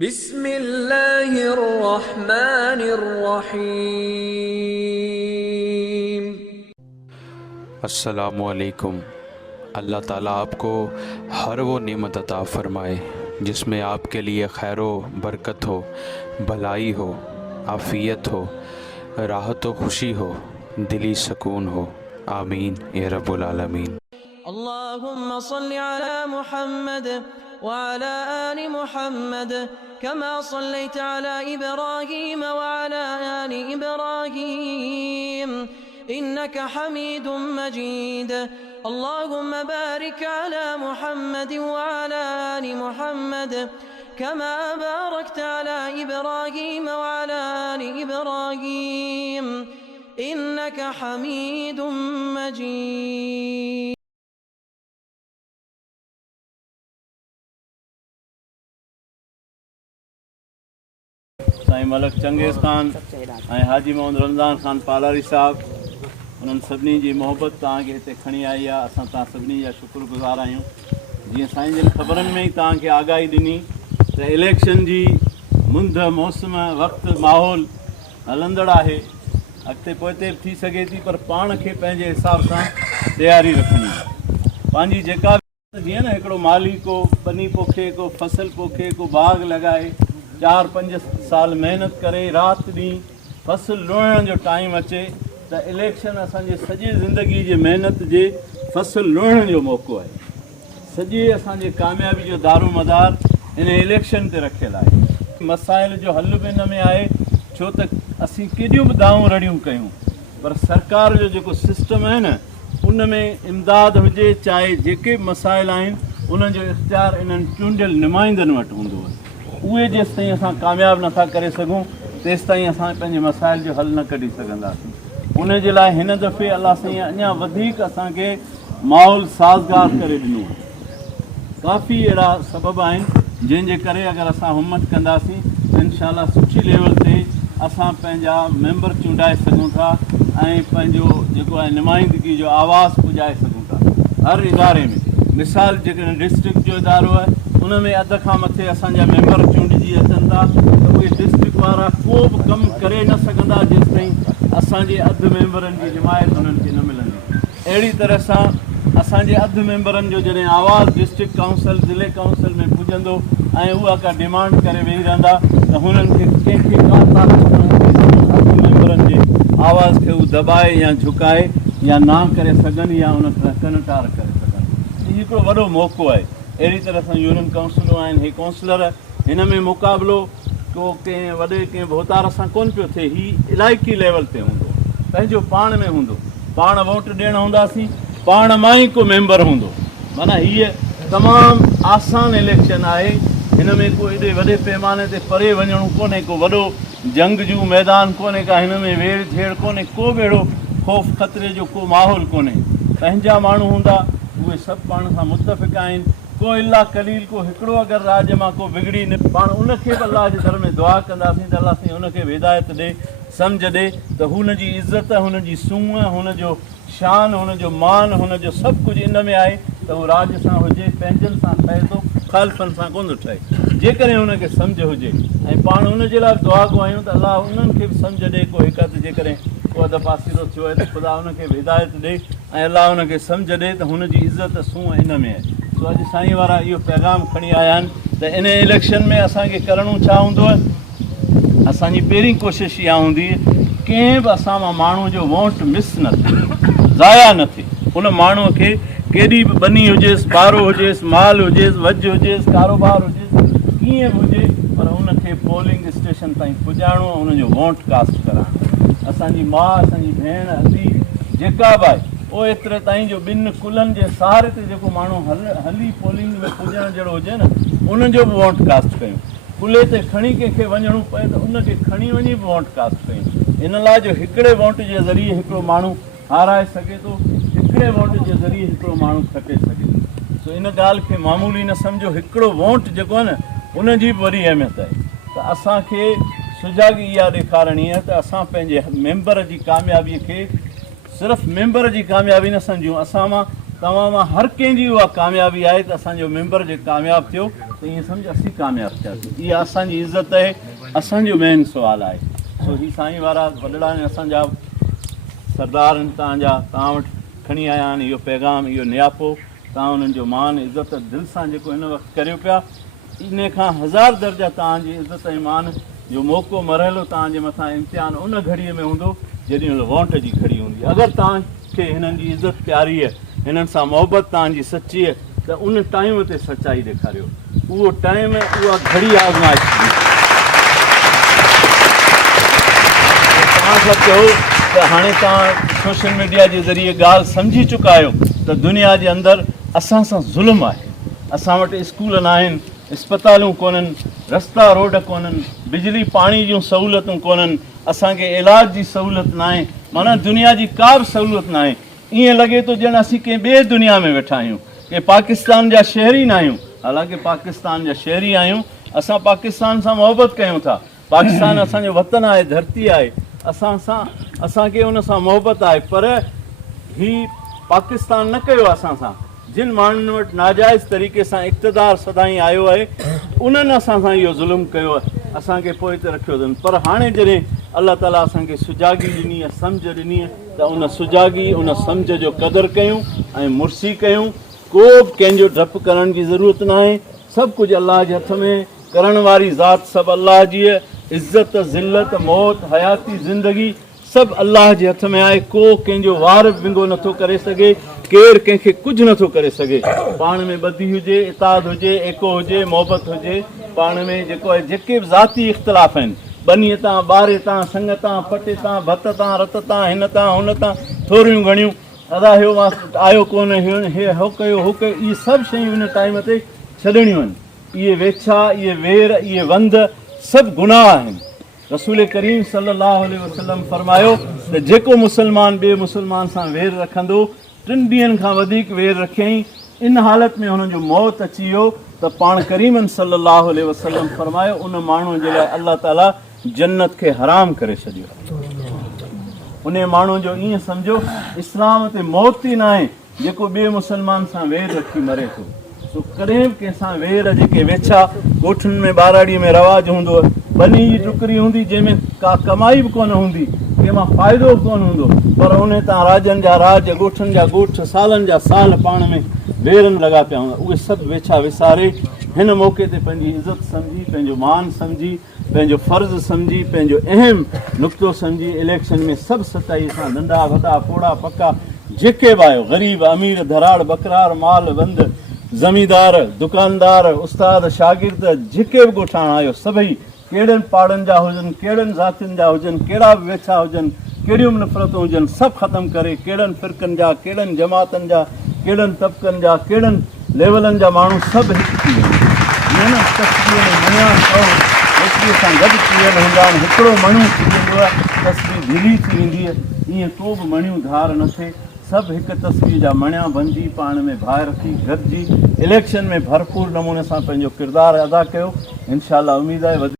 बिस्मिल्लाहिर्रहमानिर्रहीम। अस्सलामुअलैकुम। अल्लाह ताला आपको हर वो नेमत अता फ़रमाए जिसमें आपके लिए खैर व बरकत हो, भलाई हो, आफ़ियत हो, राहत व खुशी हो, दिली सुकून हो। आमीन या रब्बुल आलमीन। अल्लाहुम्मा सल्लि अला मुहम्मद व अला आलि मुहम्मद कमा सल्लैता अला इब्राहीम व अला आलि इब्राहीम इन्नका हमीदुम मजीद। अल्लाहुम्मा बारिक अला मुहम्मद व अला आलि मुहम्मद कमा बारकता अला इब्राहीम व अला आलि इब्राहीम इन्नका हमीदुम मजीद। साईं मलक चंगेज़ ख़ान ऐं हाजी मोहम्मद रमज़ान ख़ान पालारी साहब, उन्हनि सभिनी जी मोहबत तव्हांखे हिते खणी आई आहे। असां तव्हां सभिनी जा शुक्रगुज़ार आहियूं। जीअं साईं जिन ख़बरनि में ई तव्हांखे आगाही ॾिनी त इलेक्शन जी मुंद, मौसम, वक़्तु, माहौल हलंदड़ आहे। अॻिते पोइते बि थी सघे थी, पर पाण खे पंहिंजे हिसाब सां तयारी रखणी आहे। पंहिंजी जेका जीअं न हिकिड़ो माली को बनी पोखे, को फसल पोखे, को बाग़ लॻाए 4-5 साल महिनत करे राति ॾींहुं फसल लुणण जो टाइम अचे त इलेक्शन असांजे सॼे ज़िंदगी जे महिनत जे फसल लुणण जो मौक़ो आहे। सॼे असांजे कामयाबी जो दारोमदार इन इलेक्शन ते रखियलु आहे। मसाइल जो हल बि इन में आहे, छो त असीं केॾियूं बि दाऊं रड़ियूं कयूं, पर सरकार जो जेको सिस्टम आहे न, उन में इमदाद हुजे, चाहे जेके बि मसाइल आहिनि, उन्हनि जो इख़्तियार इन्हनि चूंडियल नुमाइंदनि वटि हूंदो आहे। उहे जेसि ताईं असां कामयाबु नथा करे सघूं, तेसि ताईं असां पंहिंजे मसाइल जो हल न कढी सघंदासीं। उन जे लाइ हिन दफ़े अलाह साईं अञा वधीक असांखे माहौल साज़गार करे ॾिनो आहे। काफ़ी अहिड़ा सबब आहिनि जंहिंजे करे अगरि असां हिमत कंदासीं त इनशाला सुठी लेवल ते असां पंहिंजा मेंबर चूंडाए सघूं था ऐं पंहिंजो जेको आहे नुमाइंदगी जो आवाज़ पुॼाए सघूं था हर इदारे में। मिसाल जेकॾहिं डिस्ट्रिक्ट जो इदारो आहे, उन में अध खां मथे असांजा मेंबर चूंडिजी अचनि था, त उहे डिस्ट्रिक्ट वारा को बि कमु करे न सघंदा जेसि ताईं असांजे अधु मेंबरनि जी हिमायत उन्हनि खे न मिलंदी। अहिड़ी तरह सां असांजे अधु मेंबरनि जो जॾहिं आवाज़ डिस्ट्रिक्ट काउंसिल, ज़िले काउंसिल में पुॼंदो ऐं उहा का डिमांड करे वेही रहंदा, त हुननि खे कंहिंखे का ताक़त अधु मेंबरनि जे आवाज़ खे उहो दॿाए या झुकाए या ना करे सघनि या उन सां कनटार करे सघनि। इहो हिकिड़ो वॾो मौक़ो आहे। अहिड़ी तरह सां यूनियन काउंसिलूं आहिनि, हे काउंसलर, हिन में मुक़ाबिलो को कंहिं वॾे कंहिं भोतार सां कोन पियो थिए। हीउ इलाइक़ी लेवल ते हूंदो, पंहिंजो पाण में हूंदो, पाण वोट ॾियण हूंदासीं, पाण मां ई को मेंबर हूंदो। माना हीअ तमामु आसान इलेक्शन आहे। हिन में को एॾे वॾे पैमाने ते परे वञणो कोन्हे, को वॾो जंग जूं मैदान कोन्हे का, हिन में वेड़ झेड़ कोन्हे, को बि अहिड़ो ख़ौफ़ ख़तरे जो को माहौल कोन्हे। पंहिंजा माण्हू हूंदा, उहे सभु पाण सां मुतफ़िक़ आहिनि। को इल्ला कलील को हिकिड़ो अगरि राज मां को बिगड़ी न, पाण उनखे बि अलाह जे दर में दुआ कंदासीं त अलाह साईं हुनखे बि हिदायत ॾे, सम्झ ॾे त हुनजी इज़त, हुनजी सूंहं, हुनजो शान, हुनजो मान, हुनजो सभु कुझु इन में आहे त उहो राज सां हुजे, पंहिंजनि सां ठहे थो, ख़ालिफ़नि सां कोन थो ठहे। जेकॾहिं हुनखे सम्झ हुजे ऐं पाण हुनजे लाइ दुआ घुरायूं त अलाह उन्हनि खे बि सम्झ ॾे। को हिकु हथु जेकॾहिं को अधु पासीरो थियो आहे त ख़ुदा हुनखे बि हिदायत ॾे ऐं अलाह हुनखे सम्झ ॾे त हुनजी इज़त सूंहं इन में आहे। सो अॼु साईं वारा इहो पैगाम खणी आया आहिनि त इन इलेक्शन में असांखे करिणो छा हूंदो आहे। असांजी पहिरीं कोशिशि इहा हूंदी कंहिं बि असां मां माण्हू जो वोट मिस न थिए, ज़ाया न थिए। उन माण्हूअ खे केॾी बि बनी हुजेसि, ॿारो हुजेसि, माल हुजेसि, वज हुजेसि, कारोबार हुजेसि, कीअं बि हुजे, पर उनखे पोलिंग स्टेशन ताईं पुॼाइणो, उनजो वोट कास्ट कराइणो। असांजी माउ, असांजी भेण, अधी जेका बि आहे, उहो एतिरे ताईं जो ॿिनि कुलनि जे सहारे ते जेको माण्हू हली पोलिंग में पुॼण जहिड़ो हुजे न, उनजो बि वोट कास्ट कयूं। कुल्हे ते खणी कंहिंखे वञिणो पए त उनखे खणी वञी बि वोट कास्ट कयूं। इन लाइ जो हिकिड़े वोट जे ज़रिए हिकिड़ो माण्हू हाराए सघे थो, हिकिड़े वोट जे ज़रिए हिकिड़ो माण्हू खटे सघे थो। सो इन ॻाल्हि खे मामूली न सम्झो। हिकिड़ो वोट जेको आहे न, उनजी बि वॾी अहमियत आहे। त असांखे सुजाॻी इहा ॾेखारणी आहे त असां पंहिंजे मेंबर जी कामयाबीअ खे सिर्फ़ु मेंबर जी कामयाबी न सम्झूं, असां मां तव्हां मां हर कंहिंजी उहा कामयाबी आहे त असांजो मेंबर जे कामयाबु थियो त ईअं सम्झ असीं कामयाबु थियासीं। इहा असांजी इज़त आहे, असांजो मेन सुवालु आहे। सो ही साईं वारा वॾड़ा आहिनि, असांजा सरदार आहिनि तव्हांजा, तव्हां वटि खणी आया आहिनि इहो पैगाम, इहो नियापो। तव्हां उन्हनि जो मान इज़त दिलि सां जेको हिन वक़्तु करियो पिया, इन खां 1000 दर्जा तव्हांजी इज़त ऐं मान जो मौक़ो मरहलो तव्हांजे मथां इम्तिहान उन घड़ीअ में हूंदो जॾहिं महिल वोट जी घड़ी हूंदी। अगरि तव्हांखे हिननि जी इज़त प्यारी आहे, हिननि सां मोहबत तव्हांजी सची आहे, त उन टाइम ते सचाई ॾेखारियो। उहो टाइम, उहा घड़ी आज़माइश तव्हां सां चयो त हाणे तव्हां सोशल मीडिया जे ज़रिए ॻाल्हि सम्झी चुका आहियो त दुनिया जे अंदरि असां सां ज़ुल्म आहे। असां वटि स्कूल न आहिनि, इस्पतालूं कोन्हनि, रस्ता रोड कोन्हनि, बिजली पाणी जूं सहूलियतूं कोन्हनि, असांखे इलाज जी सहूलियत न आहे, माना दुनिया जी का बि सहूलियत न आहे। ईअं लॻे थो ॼण असीं कंहिं ॿिए दुनिया में वेठा आहियूं, के पाकिस्तान जा शहरी न आहियूं। हालांकि पाकिस्तान जा शहरी आहियूं, असां पाकिस्तान सां मोहबत कयूं था। पाकिस्तान असांजो वतन आहे, धरती आहे, असांखे उन सां मोहबत आहे। पर ही पाकिस्तान न कयो असां सां। जिन माण्हुनि वटि नाजाइज़ तरीक़े सां इक़्तिदार सदाईं आयो आहे, उन्हनि असां सां इहो ज़ुल्म कयो आहे, असांखे पोइ ते रखियो अथनि। पर हाणे जॾहिं अलाह ताला असांखे सुजागी ॾिनी आहे, सम्झ ॾिनी आहे, त उन सुजागी, उन सम्झ जो क़दुरु कयूं ऐं मुर्सी कयूं। को बि कंहिंजो डपु करण जी ज़रूरत न आहे। सभु कुझु अलाह जे हथ में, करण वारी ज़ात सभु अलाह जी आहे। इज़त, ज़िल्लत, मौत, हयाती, ज़िंदगी सभु अलाह जे हथ में आहे। को कंहिंजो वार बि विंगो नथो करे सघे, केरु कंहिंखे कुझु नथो करे सघे। पाण में ॿधी हुजे, इताद हुजे, एको हुजे, मोहबत हुजे, पाण में जेको आहे जेके बि ज़ाती इख़्तिलाफ़ आहिनि, बनीअ तां, ॿारे तां, संग तां, पटे तां, भत तां, रत तां, हिन तां, हुन तां, थोरियूं घणियूं, अदा हियो मां आयो कोन, हो कयो, हो कयो, इहे सभु शयूं हिन टाइम ते छॾणियूं आहिनि। इहे वेछा, इहे वेर, इहे वंद सभु गुनाह आहिनि। रसूल करीम सल्लल्लाहु अलैहि वसल्लम फरमायो त जेको मुस्लमान ॿिए मुस्लमान सां वेर रखंदो, 3 ॾींहंनि खां वधीक वेर रखियईं, इन हालत में हुननि जो मौत अची वियो, त पाण करीमनि सल्लल्लाहु अलैहि वसल्लम फरमायो उन माण्हूअ जे लाइ अलाह ताला जन्नत खे हराम करे छॾियो। उन माण्हू जो ईअं सम्झो इस्लाम ते मौत ई न आहे जेको ॿिए मुस्लमान सां वेर रखी मरे थो। सो कॾहिं बि कंहिंसां वेर, जेके वेछा ॻोठनि में ॿाराड़ीअ में रवाजु हूंदो, बनी जी टुकड़ी हूंदी जंहिंमें का कमाई बि कोन हूंदी, कंहिंमां फ़ाइदो बि कोन हूंदो, पर उन तां राजनि जा राज, ॻोठनि जा ॻोठ, सालनि जा साल पाण में वेरनि लॻा पिया हूंदा। उहे सभु वेछा विसारे हिन मौक़े ते पंहिंजी इज़त सम्झी, पंहिंजो मान सम्झी, पंहिंजो फ़र्ज़ु सम्झी, पंहिंजो अहम नुक़्तो सम्झी, इलेक्शन में सभु सताई सां नंढा वॾा, पोड़ा पका जेके बि आयो, ग़रीब अमीर, धराड़ बकरार, माल बंद, ज़मींदार, दुकानदार, उस्ताद, शागिर्द, जेके बि ॻोठाणा आयो, सभई कहिड़नि पाड़नि जा हुजनि, कहिड़नि ज़ातियुनि जा हुजनि, कहिड़ा बि वेछा हुजनि, कहिड़ियूं बि नफ़रतूं हुजनि, सभु ख़तमु करे, कहिड़नि फ़िरक़नि जा, कहिड़नि जमातनि जा, कहिड़नि तबिक़नि जा, कहिड़नि लेवलनि जा माण्हू सभु हिकु थी वेंदा। तस्वीर में मणिया तस्वीर सां गॾु थी वेंदा हूंदा आहिनि। हिकिड़ो मणियूं थी वेंदो आहे, तस्वीर ढिली थी वेंदी आहे। ईअं को बि मणियूं धार न थिए, सभु हिकु तस्वीर जा मणिया बणिजी पाण में भाए रखी गॾिजी इलेक्शन में भरपूर नमूने सां पंहिंजो किरदारु अदा कयो। इनशा अल्लाह उमेदु आहे